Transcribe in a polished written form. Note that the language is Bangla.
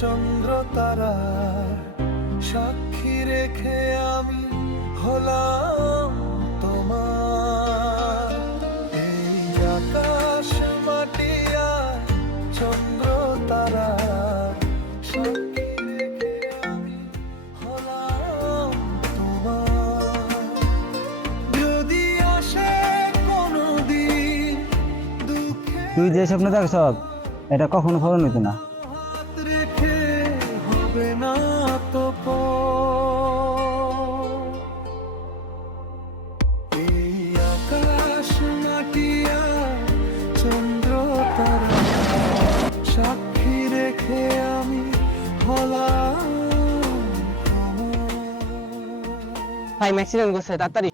চন্দ্র তারা সাক্ষী রেখে আমি হলাম তোমার। এই আকাশ মাটি আর চন্দ্র তারা সাক্ষী রেখে আমি হলাম তোমার। যদি আসে কোনোদিন দুঃখে তুই যে স্বপ্ন দেখছ এটা কখনো পূরণ হইতো না। হাত রেখে হবে না তো এই আকাশ মাটি আর চন্দ্র তারা সাক্ষী রেখে আমি হলাম তোমার। ভাই অ্যাক্সিডেন্ট করছে, তাড়াতাড়ি।